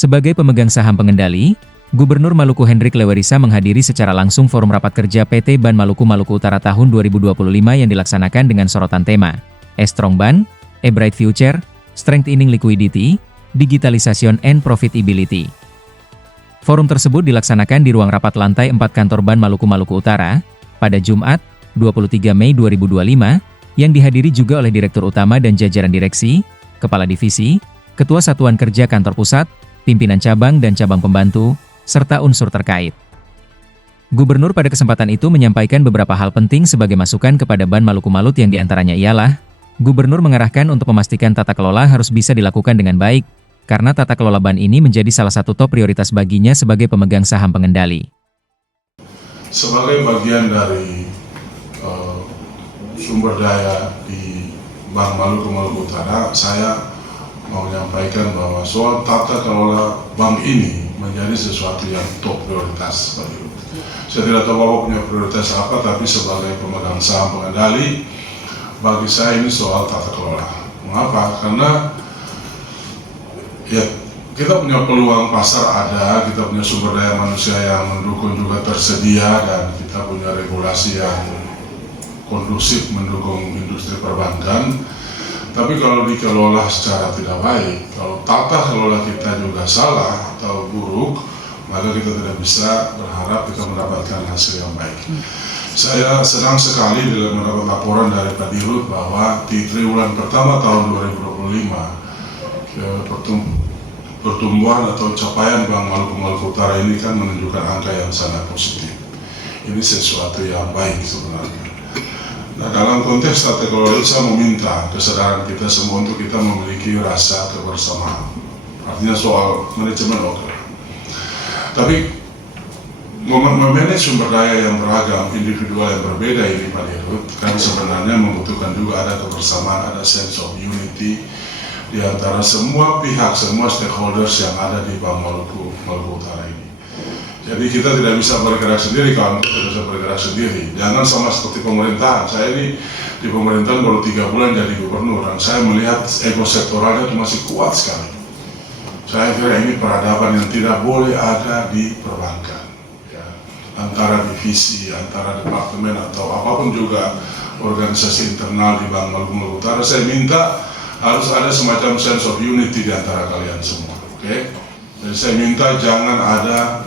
Sebagai pemegang saham pengendali, Gubernur Maluku Hendrik Lewerisa menghadiri secara langsung forum rapat kerja PT Ban Maluku Maluku Utara tahun 2025 yang dilaksanakan dengan sorotan tema Strong Ban, A Bright Future, Strengthening Liquidity, Digitalization and Profitability. Forum tersebut dilaksanakan di ruang rapat lantai 4 kantor Ban Maluku Maluku Utara pada Jumat, 23 Mei 2025, yang dihadiri juga oleh Direktur Utama dan jajaran direksi, Kepala Divisi, Ketua Satuan Kerja Kantor Pusat, pimpinan cabang dan cabang pembantu, serta unsur terkait. Gubernur pada kesempatan itu menyampaikan beberapa hal penting sebagai masukan kepada Ban Maluku Malut yang diantaranya ialah, Gubernur mengarahkan untuk memastikan tata kelola harus bisa dilakukan dengan baik, karena tata kelola ban ini menjadi salah satu top prioritas baginya sebagai pemegang saham pengendali. Sebagai bagian dari sumber daya di Bank Maluku Maluku Utara, saya mau menyampaikan bahwa soal tata kelola bank ini menjadi sesuatu yang top prioritas bagi kita. Saya tidak tahu Bapak punya prioritas apa, tapi sebagai pemegang saham pengendali, bagi saya ini soal tata kelola. Mengapa? Karena ya kita punya peluang pasar ada, kita punya sumber daya manusia yang mendukung juga tersedia, dan kita punya regulasi yang kondusif mendukung industri perbankan. Tapi kalau dikelola secara tidak baik, kalau tata kelola kita juga salah atau buruk, maka kita tidak bisa berharap kita mendapatkan hasil yang baik. Saya senang sekali dalam mendapat laporan dari Pak Dirut bahwa di triwulan pertama tahun 2025, pertumbuhan atau capaian Bank Maluku Maluku Utara ini kan menunjukkan angka yang sangat positif. Ini sesuatu yang baik sebenarnya. Nah, dalam konteks tata kelola itu saya meminta kesadaran kita semua untuk kita memiliki rasa kebersamaan. Artinya soal manajemen oke. Tapi memanage sumber daya yang beragam, individual yang berbeda ini Pak Dirut, kan sebenarnya membutuhkan juga ada kebersamaan, ada sense of unity di antara semua pihak, semua stakeholders yang ada di Bank Maluku Maluku Utara ini. Jadi kita tidak bisa bergerak sendiri, kawan, kita bisa bergerak sendiri. Jangan sama seperti pemerintahan. Saya ini di pemerintahan baru 3 bulan jadi gubernur, dan saya melihat ego sektoralnya itu masih kuat sekali. Saya kira ini peradaban yang tidak boleh ada di perbankan. Ya. Antara divisi, antara departemen, atau apapun juga organisasi internal di Bank Maluku Maluku Utara, saya minta harus ada semacam sense of unity di antara kalian semua. Oke? Jadi saya minta jangan ada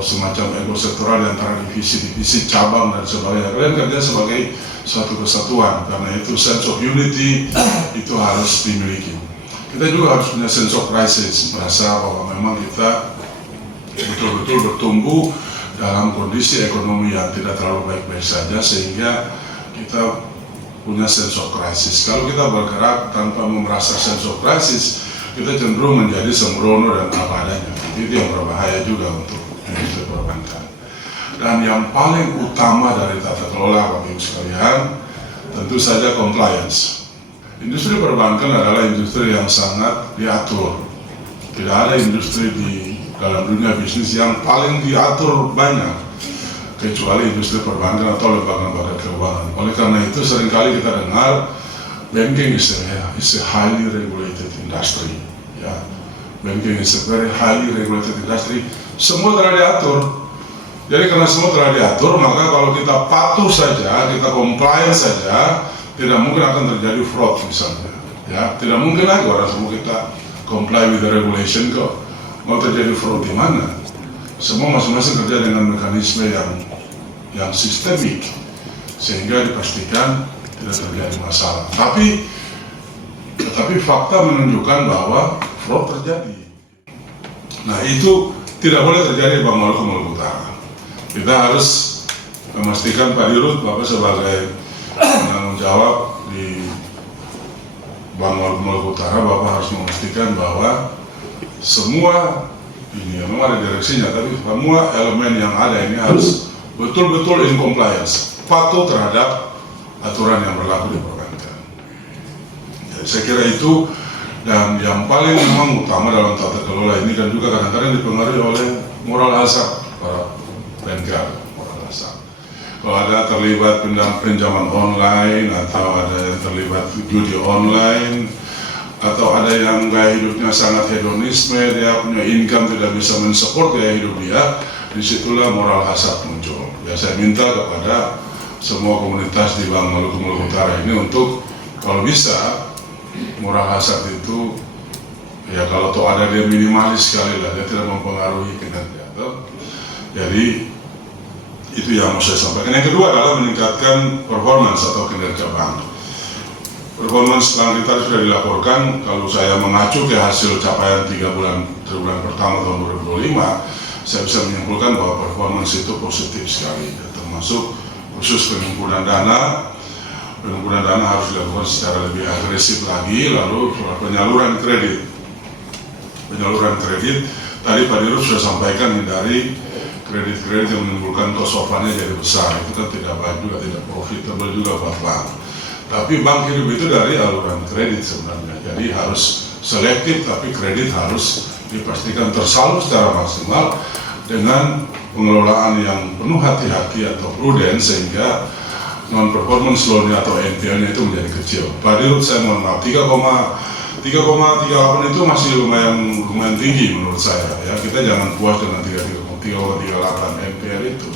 semacam ego sektoral di antara divisi, cabang dan sebagainya. Kalian kerja sebagai satu kesatuan, karena itu sense of unity itu harus dimiliki. Kita juga harus punya sense of crisis, merasa bahwa memang kita betul-betul bertumbuh dalam kondisi ekonomi yang tidak terlalu baik-baik saja, sehingga kita punya sense of crisis. Kalau kita bergerak tanpa merasa sense of crisis, kita cenderung menjadi sembrono dan apa adanya. Itu yang berbahaya juga untuk industri perbankan. Dan yang paling utama dari tata kelola Bapak Ibu sekalian, tentu saja compliance. Industri perbankan adalah industri yang sangat diatur. Tidak ada industri di dalam dunia bisnis yang paling diatur banyak, kecuali industri perbankan atau lembaga-lembaga keuangan. Oleh karena itu seringkali kita dengar banking is a highly regulated industry. Ya, banking is a very highly regulated industry. Semua telah diatur. Jadi karena semua telah diatur, maka kalau kita patuh saja, kita compliance saja, tidak mungkin akan terjadi fraud misalnya. Ya, tidak mungkin lagi orang semua kita comply with the regulation kok. Mau terjadi fraud di mana? Semua masing-masing kerja dengan mekanisme yang sistemik, sehingga dipastikan tidak terjadi masalah. Tetapi fakta menunjukkan bahwa fraud terjadi. Nah, itu tidak boleh terjadi di Bank Maluku Maluku Utara. Kita harus memastikan Pak Dirut, Bapak sebagai penanggung jawab di Bank Maluku Maluku Utara, Bapak harus memastikan bahwa semua ini memang ada direksinya, tapi semua elemen yang ada ini harus betul-betul in compliance, patuh terhadap aturan yang berlaku di perbankan. Jadi saya kira itu. Dan yang paling memang utama dalam tata kelola ini kan juga kadang-kadang dipengaruhi oleh moral hazard para banker, moral hazard. Kalau ada terlibat pinjaman online atau ada yang terlibat judi online atau ada yang gaya hidupnya sangat hedonisme, dia punya income tidak bisa mensupport gaya hidup dia, disitulah moral hasad muncul. Ya, saya minta kepada semua komunitas di Bank Maluku Utara ini untuk kalau bisa moral hasad itu ya kalau toh ada dia minimalis sekali lah, dia tidak mempengaruhi kinerja. Jadi itu yang mau saya sampaikan. Yang kedua adalah meningkatkan performance atau kinerja bank. Performance bank kita sudah dilaporkan, kalau saya mengacu ke hasil capaian 3 bulan pertama tahun 2025, saya bisa menyimpulkan bahwa performance itu positif sekali, ya, termasuk khusus pengumpulan dana. Pengumpulan dana harus dilakukan secara lebih agresif lagi, lalu penyaluran kredit. Tadi Pak Dirut sudah sampaikan dari kredit-kredit yang menimbulkan cost of fund-nya jadi besar, itu kan tidak baik juga, tidak profitable juga buat bank. Tapi bank hidup itu dari aluran kredit sebenarnya, jadi harus selektif, tapi kredit harus dipastikan tersalur secara maksimal dengan pengelolaan yang penuh hati-hati atau prudent, sehingga non-performance loan-nya atau NPL-nya itu menjadi kecil. Pak Dirut, saya mohon maaf, 3,38 itu masih lumayan tinggi menurut saya. Ya, kita jangan puas dengan 3,38 NPL itu.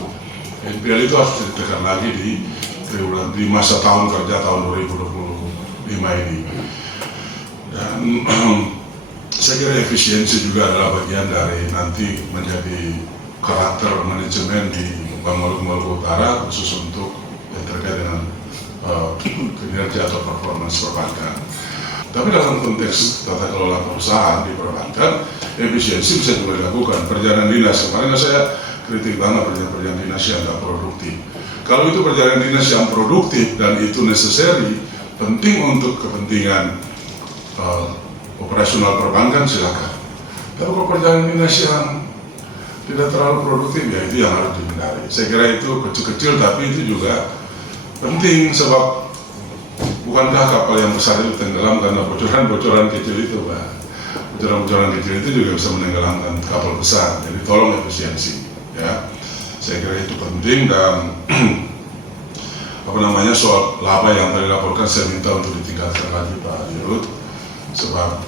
NPL itu harus ditekan lagi di masa tahun kerja tahun 2025 ini. Dan saya kira efisiensi juga adalah bagian dari nanti menjadi karakter manajemen di Bank Maluku Utara, khusus untuk yang terkait dengan kinerja atau performance perbankan. Tapi dalam konteks tata kelola perusahaan di perbankan, efisiensi bisa juga dilakukan. Perjalanan dinas, kemarin saya kritik banget perjalanan dinas yang tidak produktif. Kalau itu perjalanan dinas yang produktif dan itu necessary, penting untuk kepentingan operasional perbankan, silakan. Tapi kalau perjalanan dinas yang tidak terlalu produktif, ya itu yang harus dihindari. Saya kira itu kecil-kecil, tapi itu juga penting, sebab bukankah kapal yang besar itu tenggelam karena bocoran-bocoran kecil itu, Pak. Bocoran-bocoran kecil itu juga bisa menenggelamkan kapal besar. Jadi tolong efisiensi, ya. Saya kira itu penting. Dan soal laba yang tadi dilaporkan, saya minta untuk ditingkatkan lagi, Pak Dirut, sebab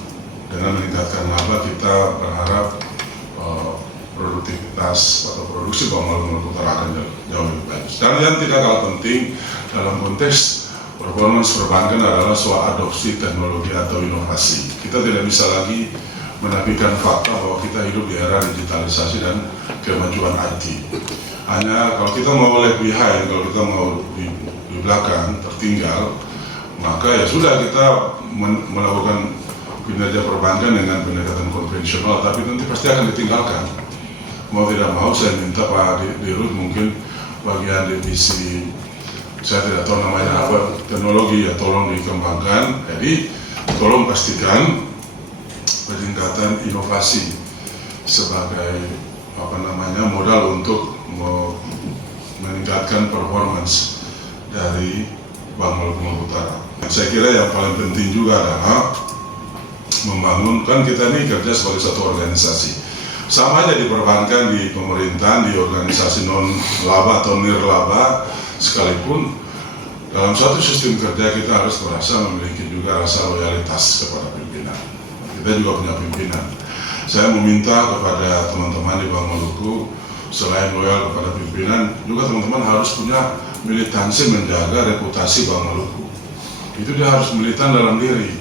dengan meningkatkan laba kita berharap produktivitas atau produksi Bank Maluku Utara akan jauh lebih baik. Dan yang tidak kalah penting dalam konteks performance perbankan adalah soal adopsi teknologi atau inovasi. Kita tidak bisa lagi menafikan fakta bahwa kita hidup di era digitalisasi dan kemajuan IT. Hanya kalau kita mau lag behind, kalau kita mau di belakang tertinggal, maka ya sudah, kita melakukan kinerja perbankan dengan pendekatan konvensional, tapi nanti pasti akan ditinggalkan. Mau tidak mau, saya minta Pak Dirut mungkin bagian divisi, saya tidak tahu namanya apa, teknologi, ya tolong dikembangkan. Jadi tolong pastikan peningkatan inovasi sebagai modal untuk meningkatkan performance dari Bank Maluku Utara. Saya kira yang paling penting juga adalah membangun, kan kita ini kerja sebagai satu organisasi. Sama aja di perbankan, di pemerintahan, di organisasi non-laba atau nirlaba sekalipun, dalam suatu sistem kerja kita harus merasa memiliki juga rasa loyalitas kepada pimpinan. Kita juga punya pimpinan. Saya meminta kepada teman-teman di Bank Maluku, selain loyal kepada pimpinan, juga teman-teman harus punya militansi menjaga reputasi Bank Maluku. Itu dia harus militan dalam diri.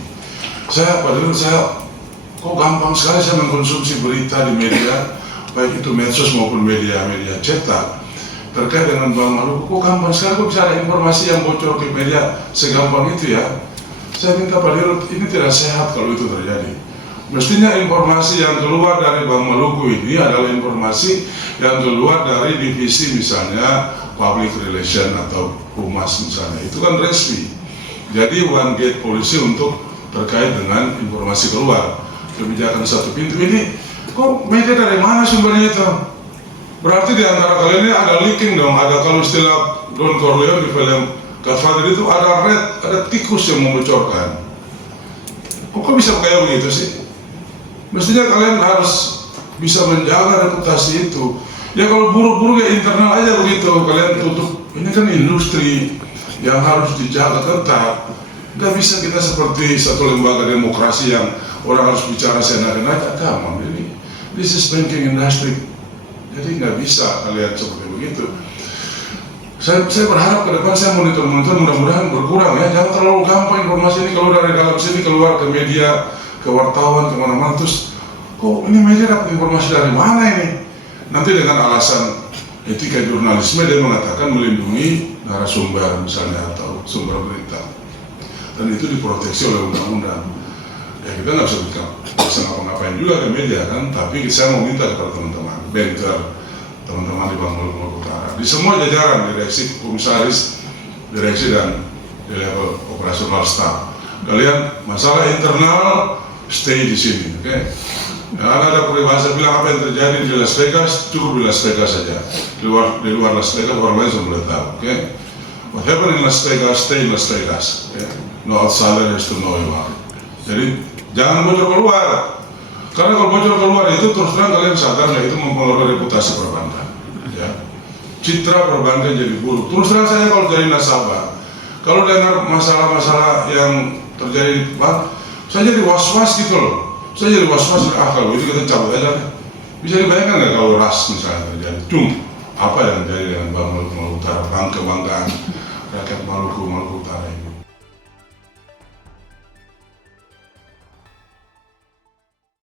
Kok gampang sekali saya mengkonsumsi berita di media, baik itu medsos maupun media cetak, terkait dengan Bank Maluku. Kok gampang sekali, kok bisa ada informasi yang bocor ke media segampang itu ya? Saya minta Pak Dirut, ini tidak sehat kalau itu terjadi. Mestinya informasi yang keluar dari Bank Maluku ini adalah informasi yang keluar dari divisi misalnya public relation atau humas misalnya. Itu kan resmi. Jadi one gate policy untuk terkait dengan informasi keluar. Kebijakan satu pintu ini, kok media dari mana sumbernya itu? Berarti di antara kalian ini ada leaking dong, ada, kalau istilah Don Corleone di film Godfather itu ada tikus yang membocorkan. Kok bisa kayak begitu sih? Mestinya kalian harus bisa menjaga reputasi itu. Ya kalau buruk-buruk ya internal aja begitu, kalian tutup. Ini kan industri yang harus dijaga ketat. Nggak bisa kita seperti satu lembaga demokrasi yang orang harus bicara seenak-enaknya. Come on, ini this is banking industry. Jadi nggak bisa kalian seperti begitu. Saya berharap ke depan saya monitor mudah-mudahan berkurang ya. Jangan terlalu gampang informasi ini kalau dari dalam sini keluar ke media, ke wartawan, kemana-mana. Terus kok ini media dapat informasi dari mana ini? Nanti dengan alasan etika jurnalisme dia mengatakan melindungi narasumber misalnya atau sumber berita. Dan itu diproteksi oleh undang-undang. Ya kita nggak bisa ngapa-ngapain juga ke media kan. Tapi saya mau minta kepada teman-teman, banker, teman-teman di Bank Maluku Utara, di semua jajaran direksi, komisaris, direksi dan di level operasional staff. Kalian masalah internal stay di sini, oke? Nah, ada peribahasa bilang apa yang terjadi di Las Vegas cukup di Las Vegas saja. Di luar Las Vegas orang lain sudah boleh tahu, oke? What happened in Las Vegas stay in Las Vegas. Okay? No outsider has to know about it. Jadi jangan bocor keluar. Karena kalau bocor keluar itu terus terang kalian sadar nggak itu mempengaruhi reputasi perbankan. Ya. Citra perbankan jadi buruk. Terus terang saya kalau jadi nasabah, kalau dengar masalah-masalah yang terjadi di bank, saya jadi was-was gitu loh. Saya jadi was-was, kalau itu kita cabut aja. Bisa dibayangkan nggak kalau ras misalnya terjadi? Apa yang terjadi dengan Bank Maluku Utara, bank kebanggaan rakyat Maluku Utara ini?